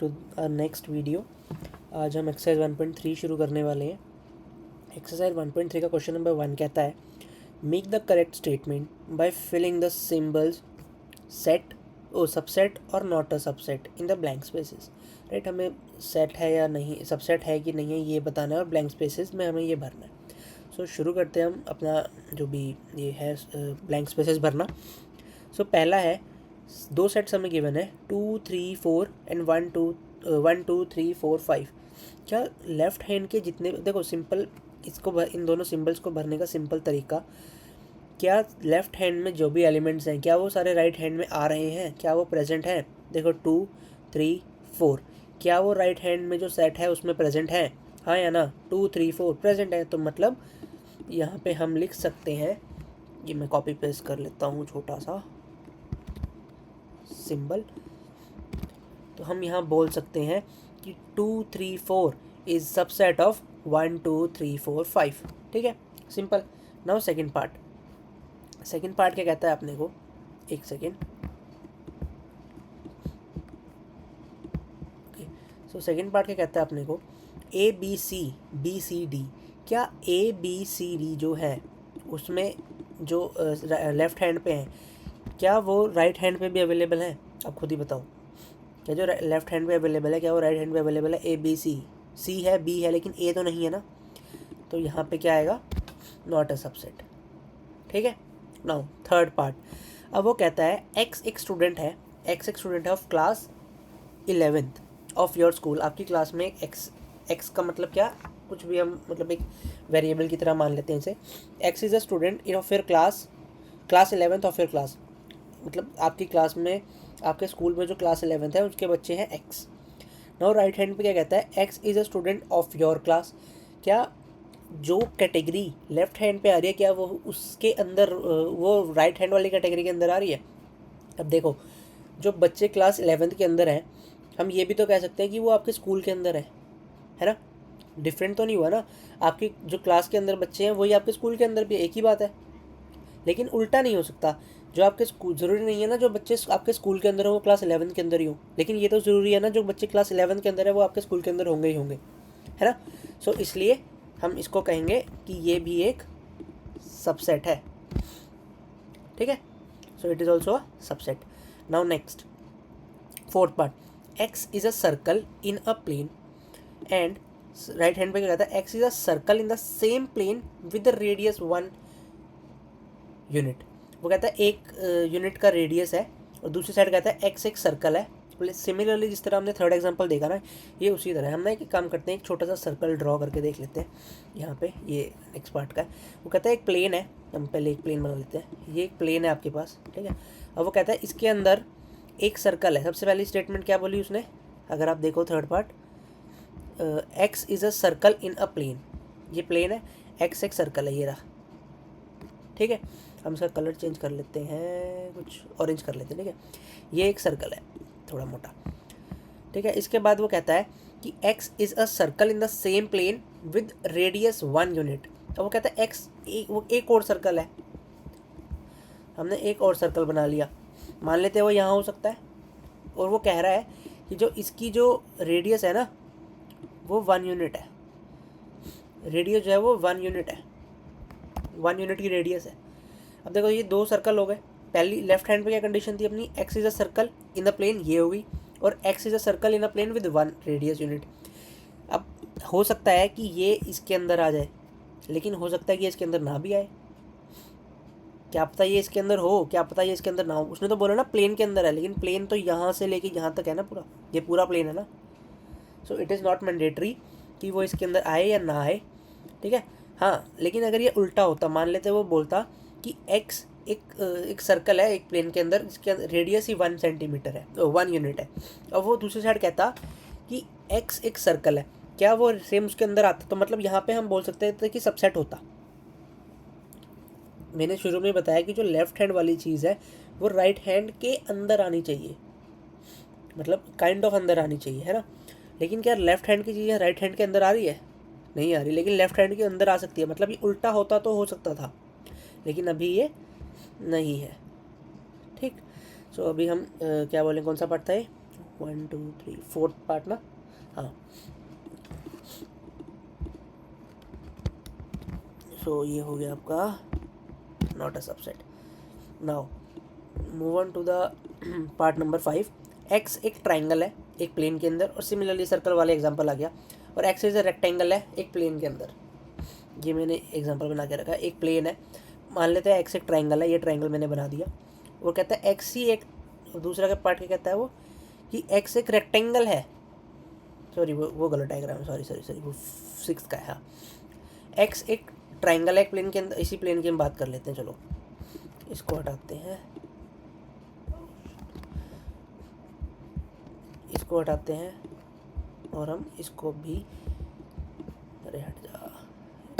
To our next video. आज हम exercise 1.3 शुरू करने वाले हैं। एक्सरसाइज 1.3 का क्वेश्चन नंबर 1 कहता है make the correct statement by filling the symbols set subset और not a subset in the blank spaces. Right, हमें सेट है या नहीं, सबसेट है कि नहीं है ये बताना है और ब्लैंक स्पेसेस में हमें ये भरना है। सो शुरू करते हैं हम अपना जो भी ये है ब्लैंक स्पेसेस भरना। सो पहला है, दो सेट्स हमें गिवन है 2 3 4 एंड 1 2 3 4 5। क्या लेफ़्ट हैंड के जितने, देखो सिंपल इसको इन दोनों सिंबल्स को भरने का सिंपल तरीका, क्या लेफ़्ट हैंड में जो भी एलिमेंट्स हैं क्या वो सारे राइट हैंड में आ रहे हैं, क्या वो प्रेजेंट हैं। देखो 2 3 4, क्या वो राइट हैंड में जो सेट है उसमें प्रेजेंट है, हाँ या ना। 2 3 4 प्रेजेंट है, तो मतलब यहाँ पे हम लिख सकते हैं, ये मैं कॉपी पेस्ट कर लेता हूँ छोटा सा सिंबल। तो हम यहाँ बोल सकते हैं कि 2 3 4 इज सबसेट ऑफ 1 2 3 4 5। ठीक है, सिंपल। नाउ सेकंड पार्ट क्या कहता है अपने को, एक सेकेंड। सो सेकंड पार्ट क्या कहता है अपने को, ए बी सी डी। क्या ए बी सी डी जो है उसमें जो लेफ़्ट हैंड पे है, क्या वो राइट हैंड पे भी अवेलेबल है? आप खुद ही बताओ, क्या जो लेफ़्ट हैंड पे अवेलेबल है क्या वो राइट हैंड पे अवेलेबल है? ए बी सी है, बी है, लेकिन ए तो नहीं है ना, तो यहाँ पे क्या आएगा, नॉट अ सबसेट। ठीक है। नाउ थर्ड पार्ट, अब वो कहता है एक्स एक स्टूडेंट है of class 11th of your school. आपकी क्लास में एक्स का मतलब क्या, कुछ भी हम मतलब एक वेरिएबल की तरह मान लेते हैं इसे। X is a student of your class 11th of your class, मतलब आपकी क्लास में, आपके स्कूल में जो क्लास 11th है उसके बच्चे हैं एक्स। नाउ राइट हैंड पे क्या कहता है, x is a student of your class. क्या जो कैटेगरी लेफ्ट हैंड पे आ रही है क्या वो उसके अंदर वो राइट हैंड वाली कैटेगरी के अंदर आ रही है? अब देखो, जो बच्चे क्लास 11th के अंदर हैं, हम ये भी तो कह सकते हैं कि वो आपके स्कूल के अंदर है ना। डिफरेंट तो नहीं हुआ ना, आपकी जो क्लास के अंदर बच्चे हैं वही आपके स्कूल के अंदर भी, एक ही बात है। लेकिन उल्टा नहीं हो सकता, जो आपके स्कूल, ज़रूरी नहीं है ना जो बच्चे आपके स्कूल के अंदर हो वो क्लास 11th के अंदर ही हो, लेकिन ये तो ज़रूरी है ना जो बच्चे क्लास 11th के अंदर है वो आपके स्कूल के अंदर होंगे ही होंगे, है ना। सो इसलिए हम इसको कहेंगे कि ये भी एक सबसेट है। ठीक है, so it is also a subset. Now next fourth part, x is a circle in a plane and right hand पे क्या कहता है, x is a circle in the same plane with the radius 1 unit. वो कहता है एक unit का radius है और दूसरी साइड कहता है एक्स एक सर्कल है। सिमिलरली जिस तरह हमने थर्ड एग्जांपल देखा ना, ये उसी तरह हम ना एक काम करते हैं, एक छोटा सा सर्कल ड्रॉ करके देख लेते हैं। यहाँ पे ये नेक्स्ट पार्ट का है। वो कहता है एक प्लेन है, हम पहले एक प्लेन बना लेते हैं। ये एक प्लेन है आपके पास, ठीक है। अब वो कहता है इसके अंदर एक सर्कल है। सबसे पहली स्टेटमेंट क्या बोली उसने, अगर आप देखो third part, x is a circle in a plane. ये प्लेन है, एक्स एक सर्कल है, ये रहा। ठीक है, हम इसका कलर चेंज कर लेते हैं, कुछ ऑरेंज कर लेते हैं। ठीक है, ये एक सर्कल है थोड़ा मोटा। ठीक है, इसके बाद वो कहता है कि x is a circle in the same plane with radius 1 unit. अब वो कहता है x वो एक और सर्कल है, हमने एक और सर्कल बना लिया, मान लेते हैं वो यहाँ हो सकता है। और वो कह रहा है कि जो इसकी जो रेडियस है ना वो 1 यूनिट है, रेडियस जो है वो 1 यूनिट है, 1 यूनिट की रेडियस है। अब देखो ये दो सर्कल हो गए। पहली लेफ्ट हैंड पे क्या कंडीशन थी अपनी, x is a circle in the plane, ये होगी, और x is a circle in a plane with 1 radius unit. अब हो सकता है कि ये इसके अंदर आ जाए, लेकिन हो सकता है कि इसके अंदर ना भी आए। क्या पता ये इसके अंदर हो, क्या पता ये इसके अंदर ना हो। उसने तो बोला ना प्लेन के अंदर है, लेकिन प्लेन तो यहाँ से लेके यहाँ तक है ना, पूरा ये पूरा प्लेन है ना। सो इट इज़ नॉट मैंडेटरी कि वो इसके अंदर आए या ना आए। ठीक है, हाँ, लेकिन अगर ये उल्टा होता, मान लेते वो बोलता कि एक्स एक सर्कल है एक प्लेन के अंदर, इसके रेडियस ही 1 सेंटीमीटर है, 1 यूनिट है। और वो दूसरी साइड कहता कि एक्स एक सर्कल है, क्या वो सेम उसके अंदर आता, तो मतलब यहाँ पे हम बोल सकते थे कि सबसेट होता। मैंने शुरू में बताया कि जो लेफ्ट हैंड वाली चीज़ है वो राइट हैंड के अंदर आनी चाहिए, मतलब काइंड ऑफ अंदर आनी चाहिए, है ना। लेकिन क्या लेफ्ट हैंड की चीज़ें राइट हैंड के अंदर आ रही है? नहीं आ रही, लेकिन लेफ्ट हैंड के अंदर आ सकती है। मतलब ये उल्टा होता तो हो सकता था, लेकिन अभी ये नहीं है। ठीक, सो अभी हम क्या बोलें, कौन सा पार्ट था ये, 1 2 3 फोर्थ पार्ट ना, हाँ। सो ये हो गया आपका not a subset. Now move on to the part number 5। X एक ट्राइंगल है एक प्लेन के अंदर, और सिमिलरली सर्कल वाले एग्जांपल आ गया, और एक्स इज अ रेक्टेंगल है एक प्लेन के अंदर। ये मैंने एग्जांपल बना के रखा है, एक प्लेन है, मान लेते हैं एक्स एक ट्राइंगल है, ये ट्राइंगल मैंने बना दिया। वो कहता है एक्स ही एक, दूसरा का पार्ट क्या कहता है वो, कि एक्स एक रेक्टेंगल है, सॉरी वो गलत डायग्राम है, सॉरी वो 6 का है। हाँ, एक्स एक ट्राइंगल है एक प्लेन के अंदर, इसी प्लेन की हम बात कर लेते हैं। चलो इसको हटाते हैं, इसको हटाते हैं, और हम इसको भी, अरे हट जा,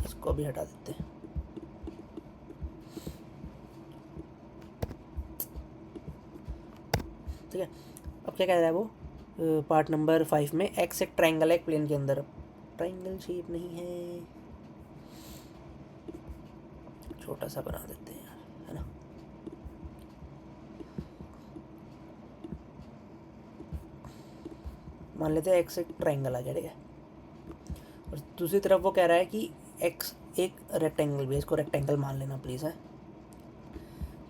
इसको भी हटा देते हैं। ठीक है, अब क्या कह रहा है वो पार्ट नंबर 5 में, एक्स एक ट्राइंगल है एक प्लेन के अंदर। ट्राइंगल शेप नहीं है, छोटा सा बना देते हैं यार, है ना। मान लेते हैं एक्स एक ट्राइंगल आ गया, ठीक है, और दूसरी तरफ वो कह रहा है कि एक्स एक रेक्टेंगल भी, इसको रेक्टेंगल मान लेना प्लीज़, है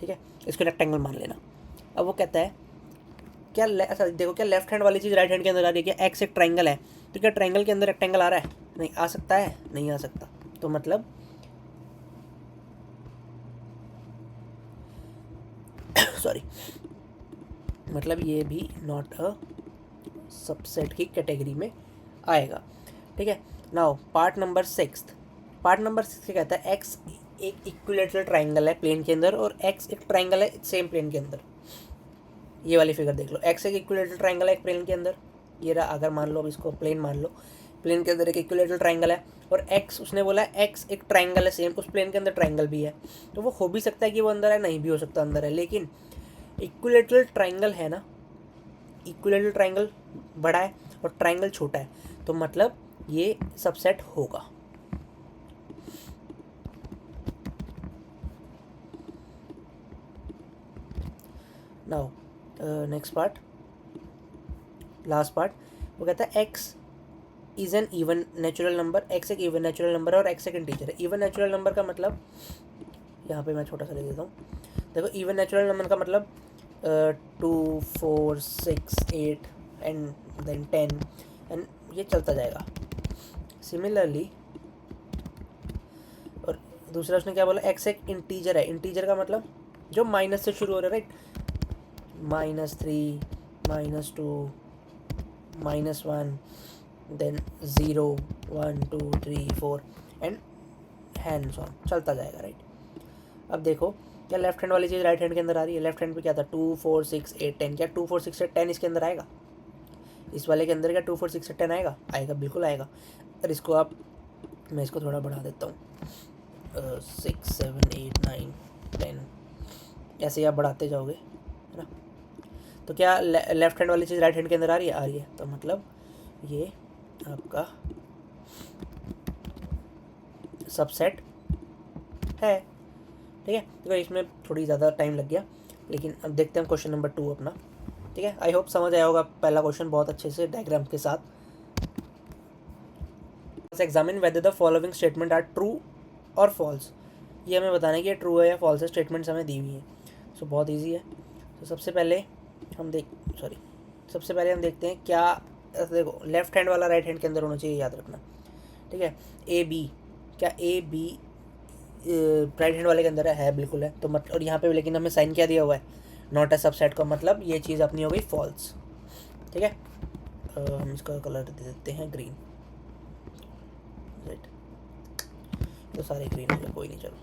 ठीक है, इसको रेक्टेंगल मान लेना। अब वो कहता है क्या अच्छा देखो, क्या लेफ्ट हैंड वाली चीज़ राइट हैंड के अंदर आ रही है? क्या एक्स एक ट्राइंगल है, तो क्या ट्राइंगल के अंदर रेक्टेंगल आ रहा है? नहीं आ सकता है, नहीं आ सकता। तो मतलब सॉरी, मतलब ये भी नॉट अ सबसेट की कैटेगरी में आएगा, ठीक है। Now part number 6। Part number 6 क्या कहता है, एक्स एक इक्विलेटरल ट्राइंगल है प्लेन के अंदर, और एक्स एक ट्राइंगल है सेम प्लेन के अंदर। ये वाली फिगर देख लो, एक्स एक इक्विलेटरल ट्राइंगल है एक प्लेन के अंदर, ये रहा, अगर मान लो अब इसको प्लेन मान लो, प्लेन के अंदर एक इक्विलेटरल ट्राइंगल है, और एक्स उसने बोला है एक्स एक ट्राइंगल है सेम, उस प्लेन के अंदर ट्राइंगल भी है। तो वो हो भी सकता है कि वो अंदर है, नहीं भी हो सकता अंदर है, लेकिन इक्विलेटरल ट्राइंगल है ना, इक्विलेटरल ट्राइंगल बड़ा है और ट्राइंगल छोटा है, तो मतलब ये सबसेट होगा। Now next part, last part, वो कहता है x is an even natural number. X एक इवन नेचुरल नंबर है और एक्स एक इंटीजर है। इवन नेचुरल नंबर का मतलब, यहाँ पे मैं छोटा सा लिख देता हूँ, देखो इवन नेचुरल नंबर का मतलब 2 4 6 8 एंड देन 10 एंड ये चलता जाएगा। सिमिलरली, और दूसरा उसने क्या बोला, एक्स एक इंटीजर है। इंटीजर का मतलब जो माइनस से शुरू हो रहा है, right, -3 -2 -1 then 0 1 2 3 4 and hands on, चलता जाएगा, राइट। अब देखो क्या लेफ्ट हैंड वाली चीज़ राइट हैंड के अंदर आ रही है? लेफ्ट हैंड पे क्या था, 2 4 6 8 10, क्या 2 4 6 8 10 इसके अंदर आएगा? इस वाले के अंदर क्या 2 4 6 8 10 आएगा? आएगा, बिल्कुल आएगा। और इसको आप, मैं इसको थोड़ा बढ़ा देता हूँ, 6 7 8 9 10, ऐसे ही आप बढ़ाते जाओगे, है ना। तो क्या लेफ्ट हैंड वाली चीज़ राइट हैंड के अंदर आ रही है? आ रही है, तो मतलब ये आपका सबसेट है, ठीक है। तो इसमें थोड़ी ज़्यादा टाइम लग गया, लेकिन अब देखते हैं क्वेश्चन नंबर 2 अपना, ठीक है। आई होप समझ आया होगा पहला क्वेश्चन बहुत अच्छे से डायग्राम के साथ। Examine whether the following statement are true और फॉल्स। ये हमें बताना है कि ये ट्रू है या फॉल्स है, स्टेटमेंट्स हमें दी हुई है। सो बहुत ईजी है। तो सबसे पहले हम देखते हैं क्या, देखो लेफ्ट हैंड वाला राइट हैंड के अंदर होना चाहिए, याद रखना, ठीक है। ए बी, क्या ए बी राइट हैंड वाले के अंदर है? बिल्कुल है। तो मतलब, और यहाँ पे लेकिन हमें साइन क्या दिया हुआ है, नॉट ए सबसेट का, मतलब ये चीज़ अपनी हो गई फॉल्स, ठीक है। हम इसका कलर दे देते हैं ग्रीन, राइट, तो सारे ग्रीन हो गए, कोई नहीं, चलो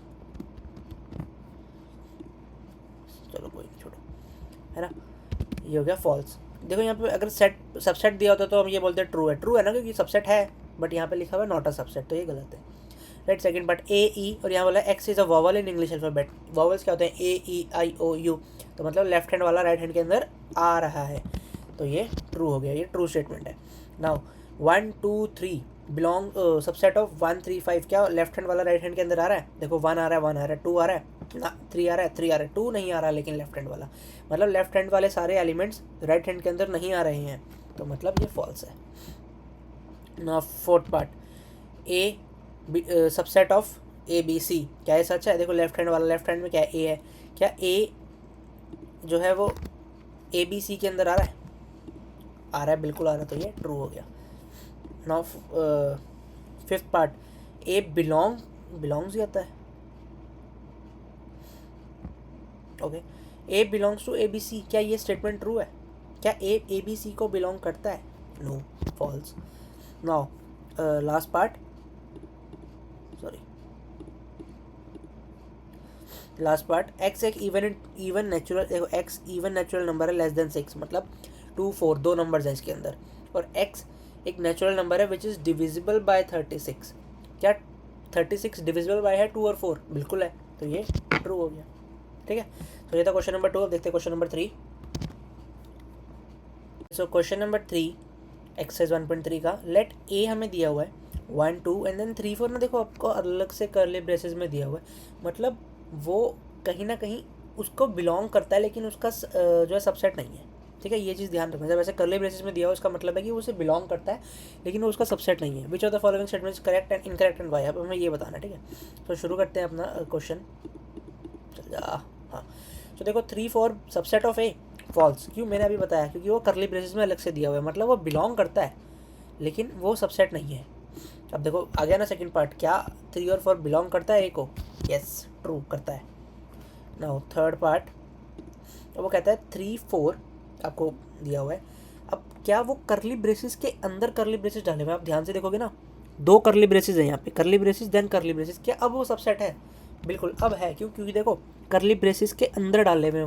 कोई नहीं, छोड़ो, है ना। ये हो गया फॉल्स। देखो यहाँ पे अगर सेट सबसेट दिया होता तो हम ये बोलते हैं ट्रू है ना, क्योंकि सबसेट है, बट यहाँ पे लिखा हुआ है नॉट अ सबसेट, तो ये गलत है, राइट। सेकंड पार्ट, ए ई, और यहाँ बोला x is a vowel in English alphabet. Vowels क्या होते हैं? ए ई आई ओ यू, तो मतलब लेफ्ट हैंड वाला राइट हैंड के अंदर आ रहा है, तो ये ट्रू हो गया, ये ट्रू स्टेटमेंट है। नाउ 1 2 3 बिलोंग सबसेट ऑफ 1 3 5, क्या लेफ्ट हैंड वाला राइट हैंड के अंदर आ रहा है? देखो 1 आ रहा है, 1 आ रहा है, 2 आ रहा है, ना 3 आ रहा है, 3 आ रहा है, 2 नहीं आ रहा लेकिन लेफ्ट हैंड वाला, मतलब लेफ्ट हैंड वाले सारे एलिमेंट्स राइट हैंड के अंदर नहीं आ रहे हैं, तो मतलब ये फॉल्स है। ना fourth part, A subset of A B C, क्या ये सच है? देखो लेफ्ट हैंड वाला, लेफ्ट हैंड में क्या ए है, क्या ए जो है वो ए बी सी के अंदर आ रहा है? आ रहा है, बिल्कुल आ रहा है, तो ये ट्रू हो गया। Now fifth part, A belongs ही आता है, okay, A belongs to A B C, क्या ये स्टेटमेंट ट्रू है? क्या ए बी सी को बिलोंग करता है? No, false. Now last part, sorry, last part, x एक इवन नेचुरल, देखो एक्स इवन नेचुरल नंबर है लेस देन 6, मतलब 2 4 दो नंबर्स है इसके अंदर, और एक्स एक नेचुरल नंबर है विच इज़ डिविजिबल बाय 36, क्या 36 डिविजिबल बाय है 2 और 4? बिल्कुल है, तो ये ट्रू हो गया। ठीक है, तो ये था क्वेश्चन नंबर 2। अब देखते हैं क्वेश्चन नंबर 3। सो क्वेश्चन नंबर 3 एक्सरसाइज 1.3 का, लेट ए हमें दिया हुआ है 1 2 एंड देन 3 4 में देखो आपको अलग से कर्ली ब्रेसेस में दिया हुआ है, मतलब वो कहीं ना कहीं उसको बिलोंग करता है लेकिन उसका जो है सबसेट नहीं है। ठीक है, ये चीज़ ध्यान रखना, जब ऐसे कर्ली ब्रेसेस में दिया हुआ उसका मतलब है कि वो उसे बिलोंग करता है लेकिन वो उसका सबसेट नहीं है। Which of the following statements correct and incorrect and why, अब हमें ये बताना है। ठीक है, तो शुरू करते हैं अपना क्वेश्चन, चल जा। हाँ, तो देखो 3 4 सबसेट ऑफ ए, फॉल्स। क्यों? मैंने अभी बताया, क्योंकि वो कर्ली ब्रेसेस में अलग से दिया हुआ है, मतलब वो बिलोंग करता है लेकिन वो सबसेट नहीं है। अब देखो आ गया ना सेकंड पार्ट, क्या 3 और 4 बिलोंग करता है ए को? यस, ट्रू करता है। नाउ थर्ड पार्ट, वो कहता है 3 4 आपको दिया हुआ है, अब क्या वो कर्ली ब्रेसेस के अंदर कर्ली ब्रेसेस डाले हुए हैं? आप ध्यान से देखोगे ना, 2 कर्ली ब्रेसेस हैं यहाँ पे, curly braces then curly braces, क्या अब वो सबसेट है? बिल्कुल अब है। क्यों? क्योंकि देखो कर्ली ब्रेसेस के अंदर डाले हुए हैं,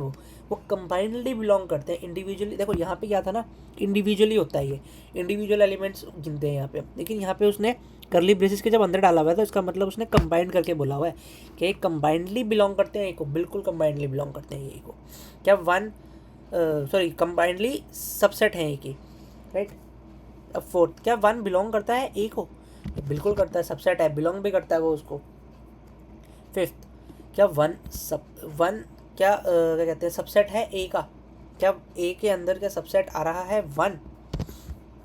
वो कंबाइंडली बिलोंग करते हैं, इंडिविजुअली। देखो यहाँ पे क्या था ना, इंडिविजुअली होता है, ये इंडिविजुअल एलिमेंट्स गिनते हैं यहाँ पे, लेकिन यहाँ पे उसने कर्ली ब्रेसेस के जब अंदर डाला हुआ है तो इसका मतलब उसने कंबाइंड करके बोला हुआ है कि कंबाइंडली बिलोंग करते हैं ए को, बिल्कुल कंबाइंडली बिलोंग करते हैं ए को। क्या कंबाइंडली सबसेट है ए की, राइट। अब फोर्थ, क्या 1 बिलोंग करता है ए को? बिल्कुल करता है, सबसेट है, बिलोंग भी करता है वो उसको। फिफ्थ, क्या 1 क्या कहते हैं सबसेट है ए का? क्या ए के अंदर क्या सबसेट आ रहा है 1?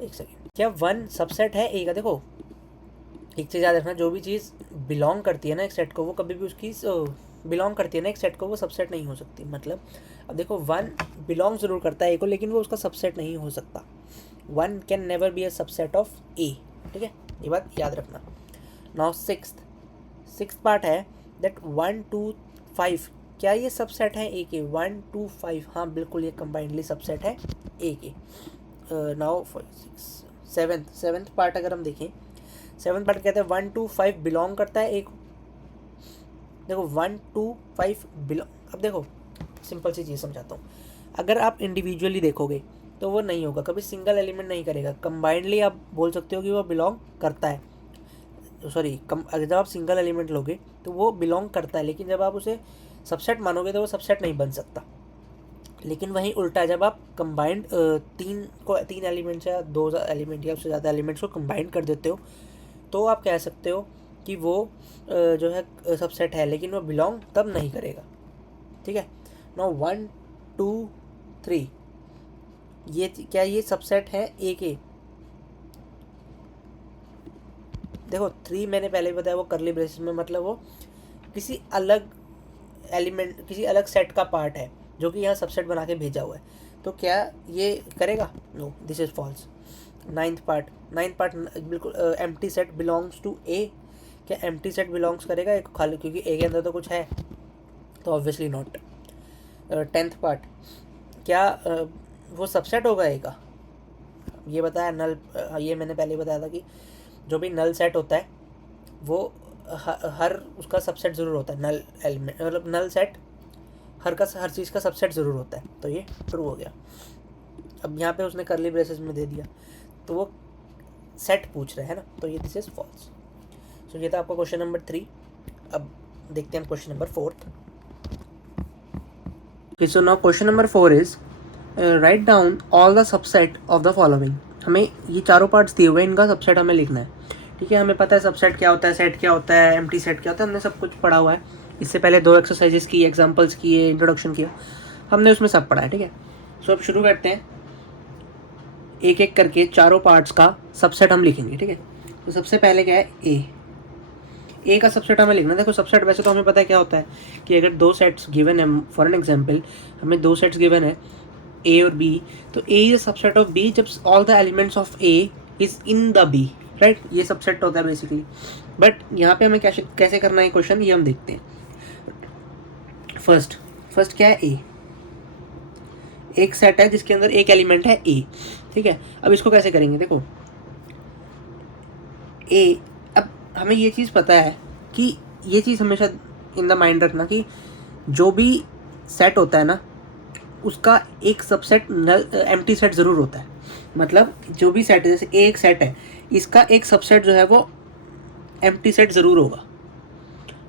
एक सेकेंड, क्या 1 सबसेट है ए का? देखो एक चीज़ याद रखना, जो भी चीज़ बिलोंग करती है ना एक सेट को, वो कभी भी उसकी बिलोंग करती है ना एक सेट को, वो सबसेट नहीं हो सकती। मतलब अब देखो 1 बिलोंग ज़रूर करता है ए को लेकिन वो उसका सबसेट नहीं हो सकता। 1 can never be a subset of A. ठीक है, ये बात याद रखना। नाउ सिक्स्थ पार्ट है दैट 1 2 5, क्या ये सबसेट है ए के? 1 2 5, हाँ बिल्कुल ये कंबाइंडली सबसेट है ए के। नाउ सेवेंथ पार्ट अगर हम देखें, सेवेंथ पार्ट कहते हैं 1 2 5 बिलोंग करता है ए को। देखो 1 2 5 बिलोंग, अब देखो सिंपल सी चीज़ समझाता हूँ, अगर आप इंडिविजुअली देखोगे तो वो नहीं होगा, कभी सिंगल एलिमेंट नहीं करेगा। कंबाइंडली आप बोल सकते हो कि वो बिलोंग करता है, सॉरी अगर जब आप सिंगल एलिमेंट लोगे तो वो बिलोंग करता है, लेकिन जब आप उसे सबसेट मानोगे तो वो सबसेट नहीं बन सकता। लेकिन वहीं उल्टा है, जब आप कंबाइंड 3 एलिमेंट्स या 2 एलिमेंट या उससे ज़्यादा एलिमेंट्स को कंबाइंड कर देते हो तो आप कह सकते हो कि वो जो है सबसेट है, लेकिन वो बिलोंग तब नहीं करेगा। ठीक है, नाउ 1 2 3, ये क्या ये सबसेट है ए के? देखो 3 मैंने पहले ही बताया वो कर्ली ब्रेसेस में, मतलब वो किसी अलग एलिमेंट, किसी अलग सेट का पार्ट है जो कि यहाँ सबसेट बना के भेजा हुआ है, तो क्या ये करेगा? No, this is false. Ninth part बिल्कुल empty set belongs to A, क्या एम्प्टी सेट बिलोंग्स करेगा एक खाली, क्योंकि ए के अंदर तो कुछ है, तो ऑब्वियसली नॉट। 10th पार्ट, क्या वो सबसेट होगा ए का? ये बताया नल, ये मैंने पहले बताया था कि जो भी नल सेट होता है वो हर उसका सबसेट ज़रूर होता है, नल एलिमेंट मतलब नल सेट हर चीज़ का सबसेट ज़रूर होता है, तो ये ट्रू हो गया। अब यहाँ पे उसने कर्ली ब्रेसेस में दे दिया तो वो सेट पूछ रहे हैं ना, तो ये दिस इज फॉल्स। सो ये था आपका क्वेश्चन नंबर 3। अब देखते हैं question number 4। Okay, so now question number 4 is write down all the subset of the following. हमें ये चारों पार्ट्स दिए हुए हैं, इनका सबसेट हमें लिखना है। ठीक है, हमें पता है सबसेट क्या होता है, सेट क्या होता है, एम्प्टी सेट क्या होता है, हमने सब कुछ पढ़ा हुआ है। इससे पहले 2 एक्सरसाइजेस की, एग्जांपल्स किए, इंट्रोडक्शन किया, हमने उसमें सब पढ़ा है, ठीक है। सो अब शुरू करते हैं, एक एक करके चारों पार्ट्स का सबसेट हम लिखेंगे, ठीक है। तो सबसे पहले क्या है, ए का सबसेट हमें लिखना है। देखो सबसेट वैसे तो हमें पता है क्या होता है कि अगर 2 सेट्स गिवन है, फॉर एन एग्जांपल हमें 2 सेट्स गिवन है ए और बी, तो A is a subset of B जब all the elements of A is in the B, right. ये सबसेट होता है बेसिकली। बट यहाँ पे हमें कैसे करना है क्वेश्चन, ये हम देखते हैं। फर्स्ट क्या है, ए एक सेट है जिसके अंदर एक एलिमेंट है ए, ठीक है। अब इसको कैसे करेंगे, देखो ए, अब हमें ये चीज़ पता है कि ये चीज़ हमेशा इन द माइंड रखना कि जो भी सेट होता है ना उसका एक सबसेट एम्प्टी सेट ज़रूर होता है। मतलब जो भी सेट है, जैसे ए एक सेट है, इसका एक सबसेट जो है वो एम्प्टी सेट ज़रूर होगा,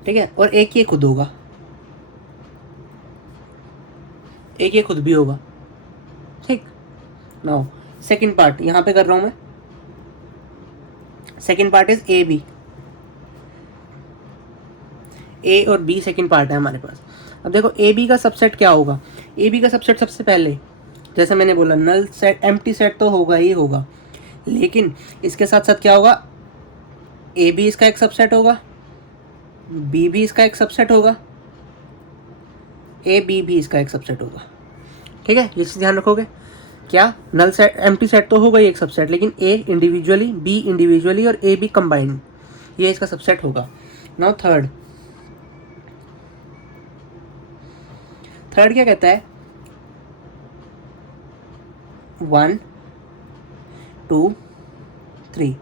ठीक है। और एक ये खुद होगा, एक ये खुद भी होगा, ठीक। नाउ सेकंड पार्ट यहाँ पे कर रहा हूँ मैं, second part is A B, A और बी सेकंड पार्ट है हमारे पास। अब देखो ए बी का सबसेट क्या होगा, ए बी का सबसेट सबसे पहले जैसे मैंने बोला नल सेट एम्प्टी सेट तो होगा ही होगा, लेकिन इसके साथ साथ क्या होगा, ए बी इसका एक सबसेट होगा, बी भी इसका एक सबसेट होगा, ए बी भी इसका एक सबसेट होगा, ठीक है। ये चीज़ ध्यान रखोगे, क्या नल सेट एम्प्टी सेट तो होगा ही एक सबसेट, लेकिन ए इंडिविजुअली, बी इंडिविजुअली और ए बी कंबाइंड, ये इसका सबसेट होगा। नाउ थर्ड क्या कहता है, 1 2 3,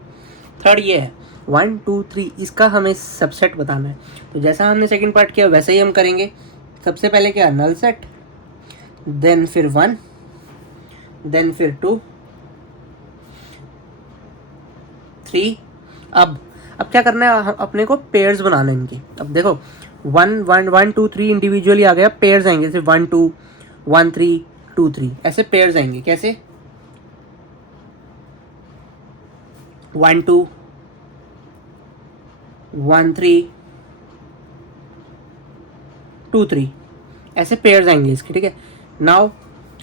थर्ड ये है 1 2 3, इसका हमें सबसेट बताना है। तो जैसा हमने सेकंड पार्ट किया वैसे ही हम करेंगे। सबसे पहले क्या, नल सेट, देन फिर 1, देन फिर 2 3। अब क्या करना है, अपने को पेयर्स बनाने इनके। अब देखो 1 1 1 2 3 इंडिविजुअली आ गया, पेयर्स आएंगे जैसे 1 2 1 3 2 3, ऐसे पेयर्स आएंगे। कैसे, 1 2 1 3 2 3, ऐसे पेयर्स आएंगे इसके, ठीक है। नाउ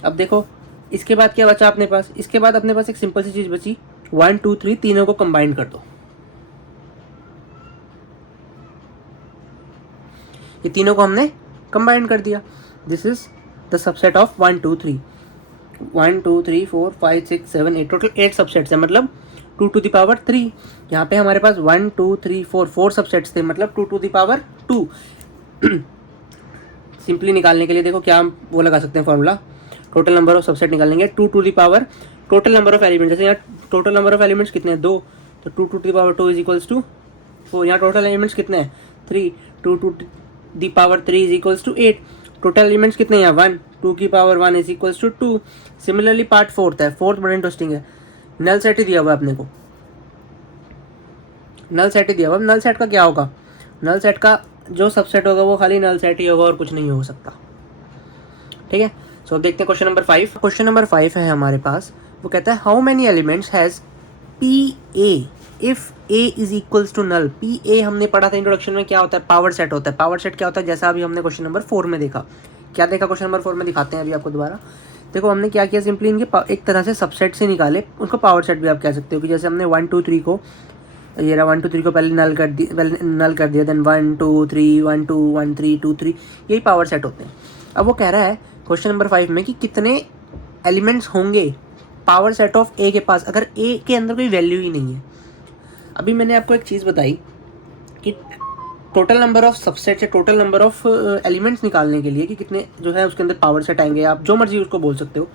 अब देखो इसके बाद क्या बचा अपने पास, इसके बाद अपने पास एक सिंपल सी चीज़ बची, 1 2 3 तीनों को कंबाइन कर दो। ये तीनों को हमने कंबाइन कर दिया, this is the subset of 1 2 3, 1 2 3 4 5 6 7 8, total 8 subsets है, मतलब 2 टू द पावर 3। यहाँ पे हमारे पास 1 2 3 4 सबसेट्स थे, मतलब 2 टू द पावर 2। सिंपली निकालने के लिए देखो क्या हम वो लगा सकते हैं formula, total number of subset निकालेंगे 2 to the power total number of elements. जैसे यहाँ टोटल नंबर ऑफ एलिमेंट्स कितने हैं, 2, तो 2 to the power 2 is equals to 4। यहाँ टोटल एलिमेंट्स कितने हैं, 3, 2 to the power 3 is equals to 8। Total elements कितने हैं, 1, 2 की पावर 1 is equals to 2। Similarly part fourth है, फोर्थ बड़ा इंटरेस्टिंग है, नल सेट ही दिया हुआ है अपने को, नल सेट ही दिया हुआ। नल सेट का क्या होगा, नल सेट का जो सबसेट होगा वो खाली नल सेट ही होगा और कुछ नहीं हो सकता, ठीक है। सो अब देखते हैं क्वेश्चन नंबर 5। क्वेश्चन नंबर 5 है हमारे पास, वो कहता है how many elements has P A if A is equals to null. P A हमने पढ़ा था इंट्रोडक्शन में, क्या होता है, पावर सेट होता है। पावर सेट क्या होता है, जैसा अभी हमने क्वेश्चन नंबर 4 में देखा। क्या देखा क्वेश्चन नंबर 4 में, दिखाते हैं अभी आपको दोबारा। देखो हमने क्या किया, सिंपली इनके एक तरह से सबसेट से निकाले, उनको पावर सेट भी आप कह सकते हो। कि जैसे हमने 1 2 3 को, ये रहा 1 2 3 को पहले नल कर दिया, देन 1 2 3 1 2 1 3 2 3, यही पावर सेट होते हैं। अब वो कह रहा है क्वेश्चन नंबर 5 में कि कितने एलिमेंट्स होंगे पावर सेट ऑफ ए के पास अगर ए के अंदर कोई वैल्यू ही नहीं है। अभी मैंने आपको एक चीज़ बताई कि टोटल नंबर ऑफ सबसेट से टोटल नंबर ऑफ एलिमेंट्स निकालने के लिए कि कितने जो है उसके अंदर पावर सेट आएंगे, आप जो मर्जी उसको बोल सकते हो,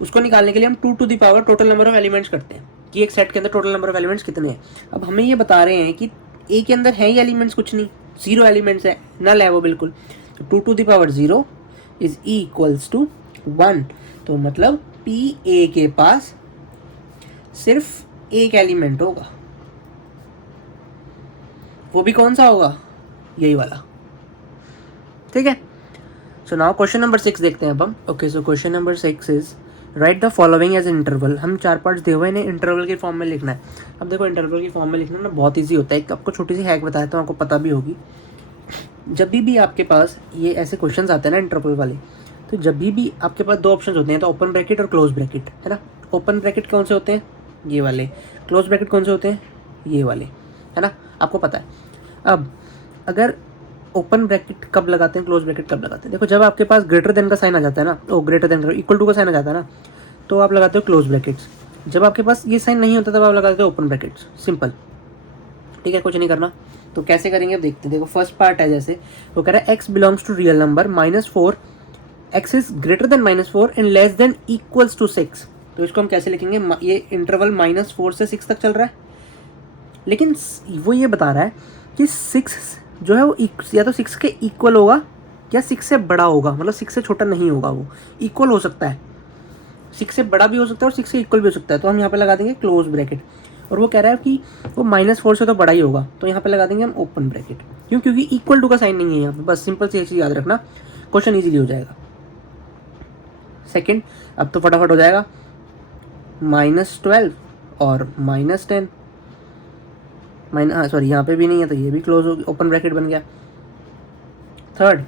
उसको निकालने के लिए हम 2 to the power total number of elements करते हैं कि एक सेट के अंदर टोटल नंबर ऑफ एलिमेंट्स कितने हैं। अब हमें ये बता रहे हैं कि ए के अंदर है ही एलिमेंट्स कुछ नहीं, 0 एलिमेंट्स है, नल है वो बिल्कुल। तो 2 to the power 0 is equals to 1। तो मतलब पी ए के पास सिर्फ एक एलिमेंट होगा, वो भी कौन सा होगा, यही वाला, ठीक है। सो नाउ क्वेश्चन नंबर 6 देखते हैं अब हम। Okay, so question number 6 is right the following as interval. हम 4 पार्ट्स दिए हुए हैं, इंटरवल के फॉर्म में लिखना है। अब देखो इंटरवल के फॉर्म में लिखना ना बहुत ईजी होता है। एक आपको छोटी सी हैक बताया तो आपको पता भी होगी। जब भी आपके पास ये ऐसे क्वेश्चंस आते हैं ना इंटरवल वाले, तो जब भी आपके पास दो ऑप्शन होते हैं, तो ओपन ब्रैकेट और क्लोज ब्रैकेट, है ना। ओपन ब्रैकेट कौन से होते हैं, ये वाले। क्लोज ब्रैकेट कौन से होते हैं, ये वाले, है ना, आपको पता है। अब अगर ओपन ब्रैकेट कब लगाते हैं, क्लोज ब्रैकेट कब लगाते हैं, देखो जब आपके पास ग्रेटर देन का साइन आ जाता है ना, ओ ग्रेटर देन इक्वल टू का साइन आ जाता है ना, तो आप लगाते हो क्लोज ब्रैकेट्स। जब आपके पास ये साइन नहीं होता तब आप लगाते हो ओपन ब्रैकेट्स, सिंपल, ठीक है, कुछ नहीं करना। तो कैसे करेंगे अब देखते हैं। देखो फर्स्ट पार्ट है, जैसे वो कह रहा है x belongs to real number -4, x is greater than -4 and less than equals to 6। तो इसको हम कैसे लिखेंगे, ये इंटरवल -4 से 6 तक चल रहा है, लेकिन वो ये बता रहा है कि 6 जो है वो या तो 6 के इक्वल होगा या 6 से बड़ा होगा, मतलब 6 से छोटा नहीं होगा, वो इक्वल हो सकता है, 6 से बड़ा भी हो सकता है और 6 से इक्वल भी हो सकता है। तो हम यहाँ पे लगा देंगे क्लोज ब्रैकेट। और वो कह रहा है कि वो -4 से तो बड़ा ही होगा, तो यहाँ पे लगा देंगे हम ओपन ब्रैकेट। क्यों, क्योंकि इक्वल टू का साइन नहीं है यहाँ पे, बस सिंपल सी चीज़ याद रखना, क्वेश्चन ईजिली हो जाएगा। सेकेंड, अब तो फटाफट हो जाएगा, -12 और -10, सॉरी यहाँ पे भी नहीं है तो ये भी क्लोज हो, ओपन ब्रैकेट बन गया। थर्ड,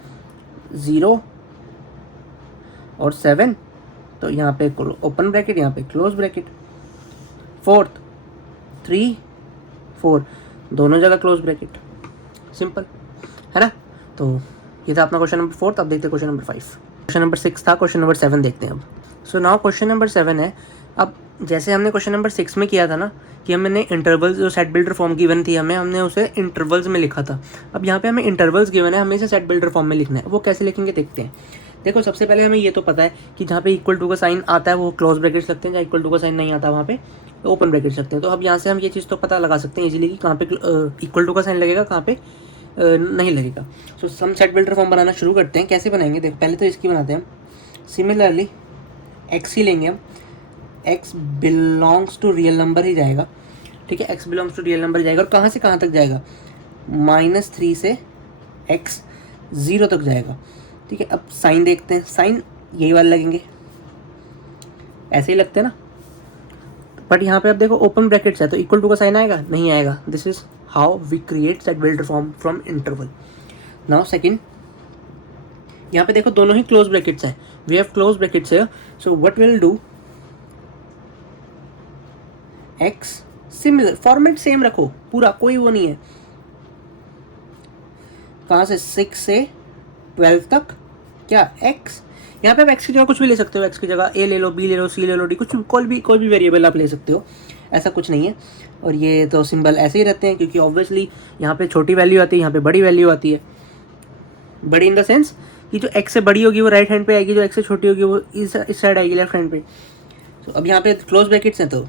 0 और 7, तो यहाँ पे ओपन ब्रैकेट, यहाँ पे क्लोज ब्रैकेट। फोर्थ, 3 4, दोनों जगह क्लोज ब्रैकेट, सिंपल, है ना। तो ये था अपना क्वेश्चन नंबर 4। अब देखते हैं क्वेश्चन नंबर 5। क्वेश्चन नंबर 6 था, क्वेश्चन नंबर 7 देखते हैं अब। सो नाउ क्वेश्चन नंबर 7 है, अब जैसे हमने क्वेश्चन नंबर 6 में किया था ना, कि हमने इंटरवल्स, जो सेट बिल्डर फॉर्म गिवन थी हमें, हमने उसे इंटरवल्स में लिखा था। अब यहाँ पे हमें इंटरवल्स गिवन है, हमें इसे सेट बिल्डर फॉर्म में लिखना है। वो कैसे लिखेंगे देखते हैं। देखो सबसे पहले हमें ये तो पता है कि जहाँ पे इक्वल टू का साइन आता है वो क्लोज ब्रैकेट्स लगते हैं, जहाँ इक्वल टू का साइन नहीं आता वहाँ पे ओपन ब्रैकेट्स लगते हैं। तो अब यहाँ से हम ये चीज़ तो पता लगा सकते हैं इजीली कि कहाँ पे इक्वल टू का साइन लगेगा, कहाँ पे नहीं लगेगा। सो हम सेट बिल्डर फॉर्म बनाना शुरू करते हैं। कैसे बनाएंगे, देख पहले तो इसकी बनाते हैं हम। सिमिलरली एक्स ही लेंगे हम, X belongs to real number ही जाएगा, ठीक है, x belongs to real number जाएगा। और कहाँ से कहाँ तक जाएगा, -3 से x 0 तक जाएगा, ठीक है। अब साइन देखते हैं, साइन यही वाले लगेंगे, ऐसे ही लगते हैं ना, बट यहाँ पे अब देखो ओपन ब्रैकेट्स है तो इक्वल टू का साइन आएगा, नहीं आएगा। This is how we create set builder form from interval. Now second, यहाँ पे देखो दोनों ही क्लोज ब्रैकेट्स हैं, वी हैव क्लोज ब्रैकेट्स है। So what will do, x similar, format same रखो पूरा, कोई वो नहीं है। कहाँ से, 6 से 12 तक, क्या एक्स, यहाँ पे आप एक्स की जगह कुछ भी ले सकते हो, एक्स की जगह ए ले लो, बी ले लो, सी ले लो, डी, कुछ कोई भी वेरिएबल आप ले सकते हो, ऐसा कुछ नहीं है। और ये तो सिंबल ऐसे ही रहते हैं, क्योंकि ऑब्वियसली यहाँ पे छोटी वैल्यू आती है, यहाँ पे बड़ी वैल्यू आती है। बड़ी इन द सेंस कि जो एक्स से बड़ी होगी वो राइट हैंड पे आएगी, जो एक्स से छोटी होगी वो इस साइड आएगी, लेफ्ट हैंड पे। तो अब यहाँ पे क्लोज ब्रैकेट्स हैं, तो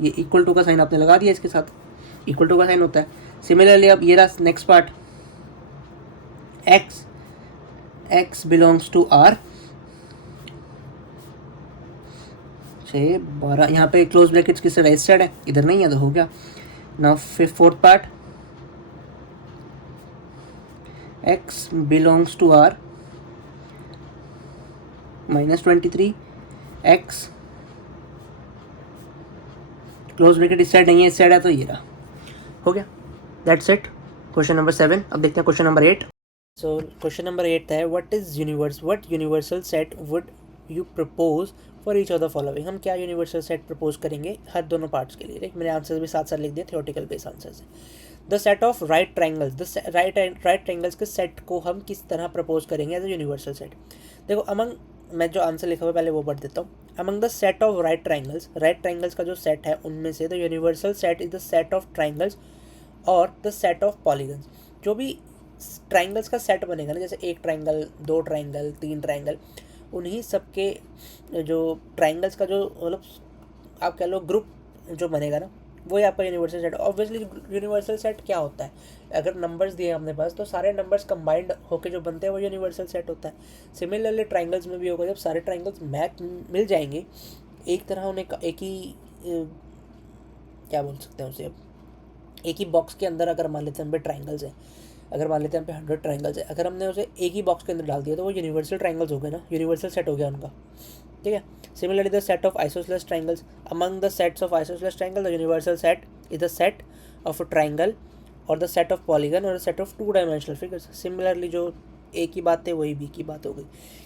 ये इक्वल टू का साइन आपने लगा दिया, इसके साथ इक्वल टू का साइन होता है। सिमिलरली अब ये रहा next part, x belongs to R, 6 12, यहाँ पे क्लोज ब्रैकेट्स किस साइड, इस साइड है, इधर नहीं है तो हो गया। Now fourth part, x belongs to R -23, x close bracket इस साइड नहीं है, इस साइड है, तो ये रहा, हो गया। That's it, question number 7। अब देखते हैं क्वेश्चन नंबर 8। सो क्वेश्चन नंबर 8 है, what universal set would you propose for each of the following. हम क्या यूनिवर्सल सेट प्रपोज करेंगे हर दोनों पार्ट्स के लिए। मैंने आंसर भी साथ साथ लिख दिया, थियोरेटिकल बेस आंसर से। The set of right triangles, right triangles के सेट को हम किस तरह प्रपोज करेंगे एज अ यूनिवर्सल सेट। देखो अमंग, मैं जो आंसर लिखा हुआ पहले वो पढ़ देता हूँ। Among the set of right triangles का जो सेट है उनमें से the universal set is the set of triangles और द सेट ऑफ पॉलीगन्स। जो भी ट्राइंगल्स का सेट बनेगा ना, जैसे 1 ट्राइंगल, 2 ट्राइंगल, 3 ट्राइंगल, उन्हीं सबके जो ट्राइंगल्स का जो मतलब आप कह लो ग्रुप जो बनेगा ना, वही आपका universal set. Obviously universal set क्या होता है, अगर नंबर्स दिए अपने पास तो सारे नंबर्स कंबाइंड होकर जो बनते हैं वो यूनिवर्सल सेट होता है। सिमिलरली ट्राइंगल्स में भी होगा, जब सारे ट्राइंगल्स मैच मिल जाएंगे एक तरह, उन्हें एक ही क्या बोल सकते हैं उसे, अब एक ही बॉक्स के अंदर अगर मान लेते हैं हम पे ट्राइंगल्स हैं, अगर मान लेते हैं हम पे 100 ट्राइंगल्स है, अगर हमने उसे एक ही बॉक्स के अंदर डाल दिया तो वो यूनिवर्सल ट्राइंगल्स हो गए ना, यूनिवर्सल सेट हो गया उनका, ठीक है। Similarly the set of isosceles triangles, among the sets of isosceles triangle the universal set is the set of a triangle और द सेट ऑफ पॉलीगन और set of 2 dimensional figures. Similarly जो ए की बात है वही बी की बात हो गई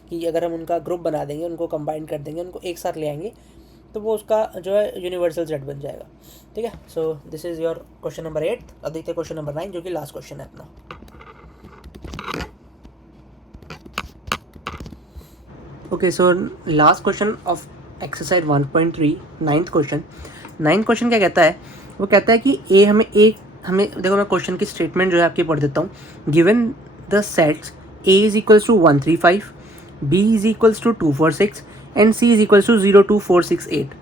कि अगर हम उनका ग्रुप बना देंगे, उनको कंबाइन कर देंगे, उनको एक साथ ले आएंगे, तो वो उसका जो है यूनिवर्सल सेट बन जाएगा। ठीक है, so this is your question number 8। अब देखते हैं क्वेश्चन नंबर 9 जो कि लास्ट क्वेश्चन है अपना। Okay, so last question of exercise 1.3, ninth question क्या कहता है? वो कहता है कि हमें देखो, मैं क्वेश्चन की स्टेटमेंट जो है आपकी पढ़ देता हूँ। Given the sets A is equals to 1 3 5, B is equals to 2 4 6 and C is equals to 0 2 4 6 8,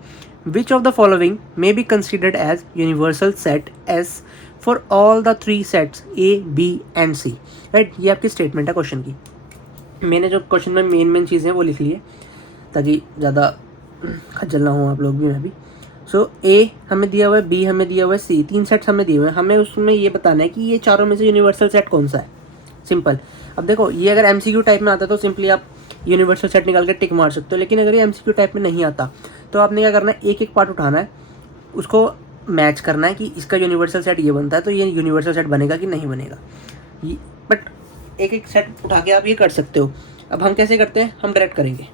which of the following may be considered as universal set S for all the 3 sets A, B and C। Right, ये आपकी statement है question की। मैंने जो question में main चीज़ें वो लिख ली है ताकि ज़्यादा खज्जल ना हो आप लोग भी, मैं भी। सो A हमें दिया हुआ है, B हमें दिया हुआ है, C, 3 सेट्स हमें दिए हुए हैं। हमें उसमें ये बताना है कि ये चारों में से यूनिवर्सल सेट कौन सा है। सिंपल। अब देखो, ये अगर MCQ टाइप में आता तो सिंपली आप यूनिवर्सल सेट निकाल के टिक मार सकते हो, लेकिन अगर ये MCQ टाइप में नहीं आता तो आपने क्या करना है, एक एक पार्ट उठाना है, उसको मैच करना है कि इसका यूनिवर्सल सेट ये बनता है तो ये यूनिवर्सल सेट बनेगा कि नहीं बनेगा। बट एक एक सेट उठा के आप ये कर सकते हो। अब हम कैसे करते हैं, हम डायरेक्ट करेंगे,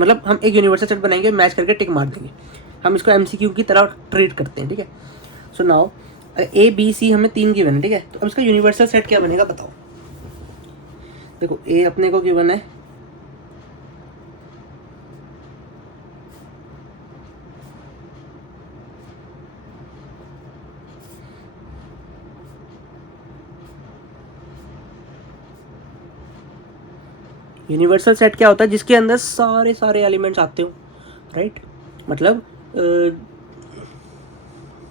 मतलब हम एक यूनिवर्सल सेट बनाएंगे, मैच करके टिक मार देंगे। हम इसको MCQ की तरह ट्रीट करते हैं। ठीक है, so now A B C हमें 3 गिवन है। ठीक है, तो अब इसका यूनिवर्सल सेट क्या बनेगा बताओ। देखो, A अपने को गिवन है, यूनिवर्सल सेट क्या होता है, जिसके अंदर सारे एलिमेंट्स आते हो। राइट, मतलब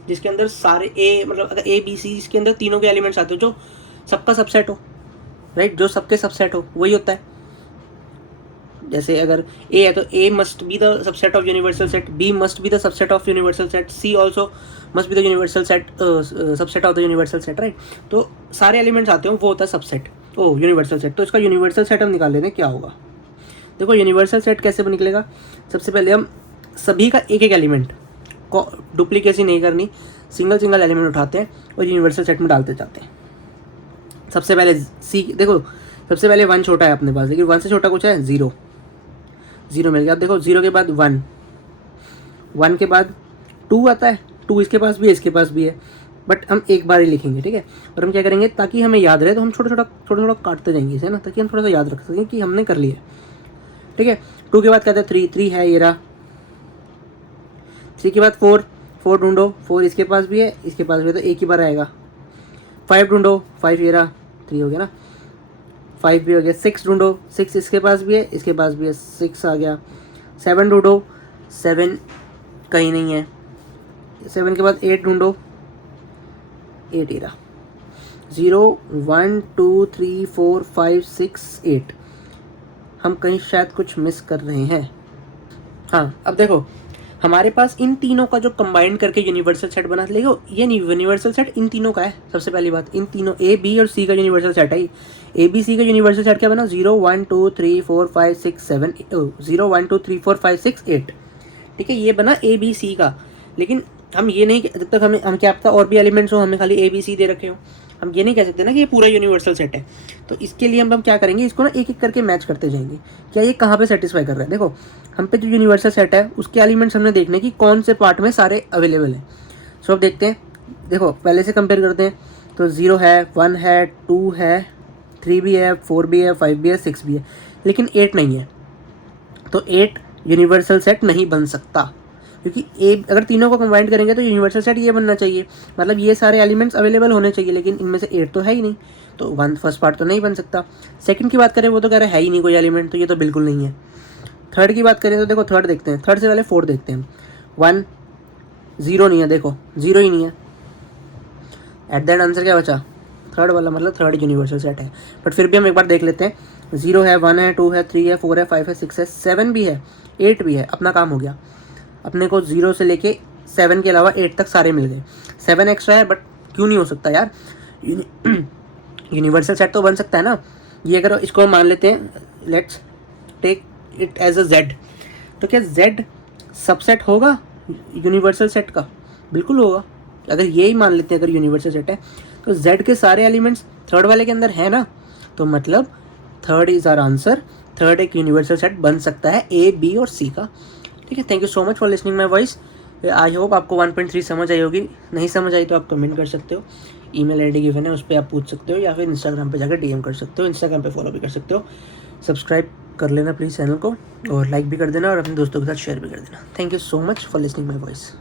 जिसके अंदर सारे मतलब अगर A B C इसके अंदर तीनों के एलिमेंट्स आते हो, जो सबका सबसेट हो। राइट, जो सबके सबसेट हो वही होता है। जैसे अगर A है तो A must be the subset of universal set, B must be the subset of universal set, C also must be the universal set, subset of the universal set. Right, तो सारे एलिमेंट्स आते हो, वो होता है subset, universal set. तो इसका universal set हम निकाल लेते हैं, क्या होगा। देखो, यूनिवर्सल सेट कैसे निकलेगा, सबसे पहले हम सभी का एक एक एलिमेंट को डुप्लीकेसी नहीं करनी, सिंगल एलिमेंट उठाते हैं और यूनिवर्सल सेट में डालते जाते हैं। सबसे पहले C, देखो सबसे पहले 1 छोटा है अपने पास, लेकिन 1 से छोटा कुछ है, 0 मिल गया। अब देखो, 0 के बाद 1 के बाद 2 आता है, 2 इसके पास भी है, इसके पास भी है, बट हम एक बार ही लिखेंगे। ठीक है, और हम क्या करेंगे, ताकि हमें याद रहे तो हम छोटा काटते जाएंगे इसे ना, ताकि हम थोड़ा सा याद रख सकें कि हमने कर लिया। ठीक है, 2 के बाद कहते हैं 3 है, ये रहा। 3 के बाद 4 ढूंढो, 4 इसके पास भी है, इसके पास भी है, तो एक ही बार आएगा। 5 ढूंढो, 5 ये रहा, 3 हो गया ना, 5 भी हो गया। 6 ढूंढो, 6 इसके पास भी है, इसके पास भी है, 6 आ गया। 7 ढूंढो, 7 कहीं नहीं है। 7 के बाद 8 ढूंढो, 8 ही रहा। 0 1 2 3 4 5 6 8, हम कहीं शायद कुछ मिस कर रहे हैं। हाँ, अब देखो, हमारे पास इन तीनों का जो कंबाइन करके यूनिवर्सल सेट बना, देखो ये यूनिवर्सल सेट इन तीनों का है। सबसे पहली बात, इन तीनों A B और C का यूनिवर्सल सेट है। A B C का यूनिवर्सल सेट क्या बना, 0 1 2 3 4 5 6 7 0 1 2 3 4 5 6 8। ठीक है, ये बना A B C का। लेकिन हम ये नहीं, जब तक हम क्या पता और भी एलिमेंट्स हो, हमें खाली A B C दे रखे हो, हम ये नहीं कह सकते ना कि ये पूरा यूनिवर्सल सेट है। तो इसके लिए हम क्या करेंगे, इसको ना एक एक करके मैच करते जाएंगे, क्या ये कहाँ पे सेटिस्फाई कर रहा है। देखो, हम पे जो यूनिवर्सल सेट है उसके एलिमेंट्स हमने देखने कि कौन से पार्ट में सारे अवेलेबल हैं। सो अब देखते हैं, देखो पहले से कंपेयर करते हैं। तो 0 है, 1 है, 2 है, 3 भी है, 4 भी है, 5 भी है, 6 भी है, लेकिन 8 नहीं है। तो 8 यूनिवर्सल सेट नहीं बन सकता, क्योंकि अगर तीनों को कंबाइन करेंगे तो यूनिवर्सल सेट ये बनना चाहिए, मतलब ये सारे एलिमेंट्स अवेलेबल होने चाहिए, लेकिन इनमें से 8 तो है ही नहीं, तो फर्स्ट पार्ट तो नहीं बन सकता। सेकंड की बात करें, वो तो कह रहे है ही नहीं कोई एलिमेंट, तो ये तो बिल्कुल नहीं है। थर्ड की बात करें तो देखो, थर्ड देखते हैं, थर्ड से पहले 4 देखते हैं। 1 0 नहीं है, देखो 0 ही नहीं है। एट द एंड आंसर क्या बचा, थर्ड वाला, मतलब थर्ड यूनिवर्सल सेट है। बट फिर भी हम एक बार देख लेते हैं। 0 है, 1 है, 2 है, 3 है, 4 है, 5 है, 6 है, 7 भी है, 8 भी है। अपना काम हो गया, अपने को 0 से लेके 7 के अलावा 8 तक सारे मिल गए। 7 एक्स्ट्रा है, बट क्यों नहीं हो सकता यार, यूनिवर्सल सेट तो बन सकता है ना। ये अगर इसको मान लेते हैं, let's take it as a Z, तो क्या Z सबसेट होगा यूनिवर्सल सेट का? बिल्कुल होगा। अगर ये ही मान लेते हैं अगर यूनिवर्सल सेट है, तो Z के सारे एलिमेंट्स थर्ड वाले के अंदर है ना, तो मतलब third is our answer. Third एक यूनिवर्सल सेट बन सकता है A, B और C का। ठीक है, thank you so much for listening my voice. I hope आपको 1.3 समझ आई होगी। नहीं समझ आई तो आप कमेंट कर सकते हो, ईमेल आईडी गिवन है, उस पर आप पूछ सकते हो, या फिर इंस्टाग्राम पे जाकर DM कर सकते हो, इंस्टाग्राम पे फॉलो भी कर सकते हो। सब्सक्राइब कर लेना प्लीज़ चैनल को, और लाइक भी कर देना, और अपने दोस्तों के साथ शेयर भी कर देना। Thank you so much for listening my voice.